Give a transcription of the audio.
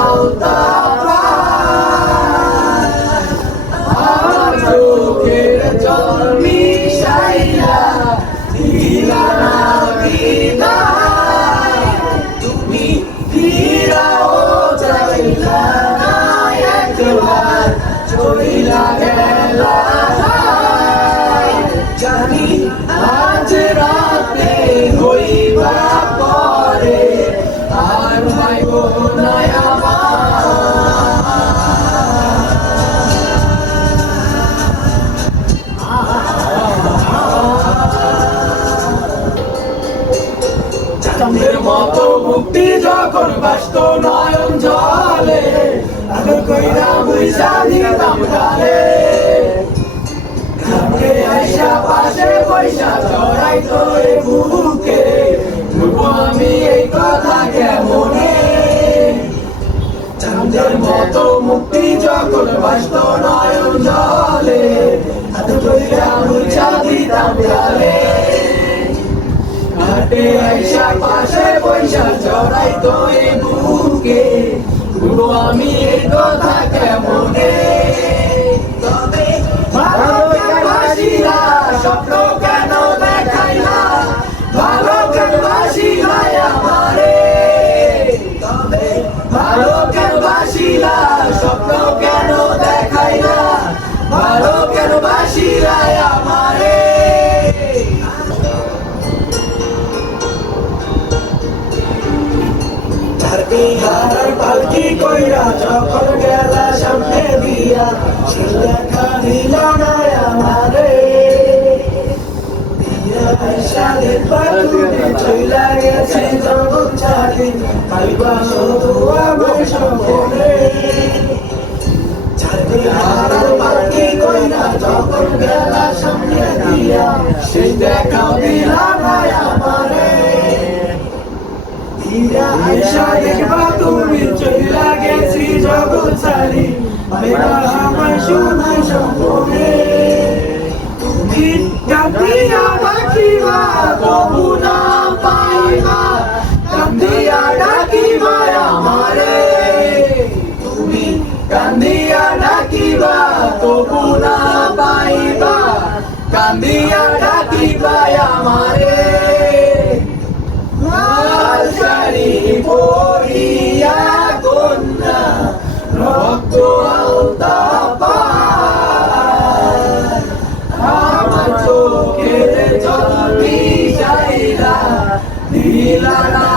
আলতা আমার চোখের জল মিশাইয়া দিলা না বিদায় তুমি ফিরাও যাইলা না একবার চলিলা গেলা জানি আজ রাতে হইবা পরে আর ভাইব না চাঁদের মতো মুক্তি যখন বাসত নয়ন জলে আদর কইরা বুঝা দিতাম গালে ঘাটে আইসা পাশে পয়সা চড়াই তো এ বুকে ভুলবো আমি এই কথা কেমনে চাঁদের মতো মুক্তি যখন বাসত নয়ন জলে আদর কইরা বুঝা দিতাম গালে ঘাটে আইসা পাশে পয়সা চড়াই তো এ বুকে ভুলবো আমি এই কথা কেমনে তবে ভালোবাসিলা স্বপ্ন কেন দেখাইলা ভালো কেন বাসিলা আমারে তবে ভালো কেন বাসিলা স্বপ্ন কেন দেখাইলা ভালো কেন বাসিলা আমারে বিহার পালকি কইরা যখন গেলা সামনে দিয়া সে দেখা দিল না আমারে দিয়া সালের পাতুনে চইলা গেছে জগৎ ছাড়ি পাইবা শুধু আমার সম্পনে বিহার পালকি কইরা যখন গেলা সামনে দিয়া সে দেখা দিল না আমারে আইসা দেখবা তুমি চইলা গেছি জগৎ ছাড়ি পাইবা আমার সোনা সম্পনে তুমি কান্দিয়া ডাকিবা তবু না পাইবা কান্দিয়া ডাকিবা আমারে তুমি কান্দিয়া ডাকিবা তবু না পাইবা কান্দিয়া ডাকিবা আমারে পড়িয়া কন্যা রক্ত আলতা আমার চোখের জল মিশাইলা দিলা না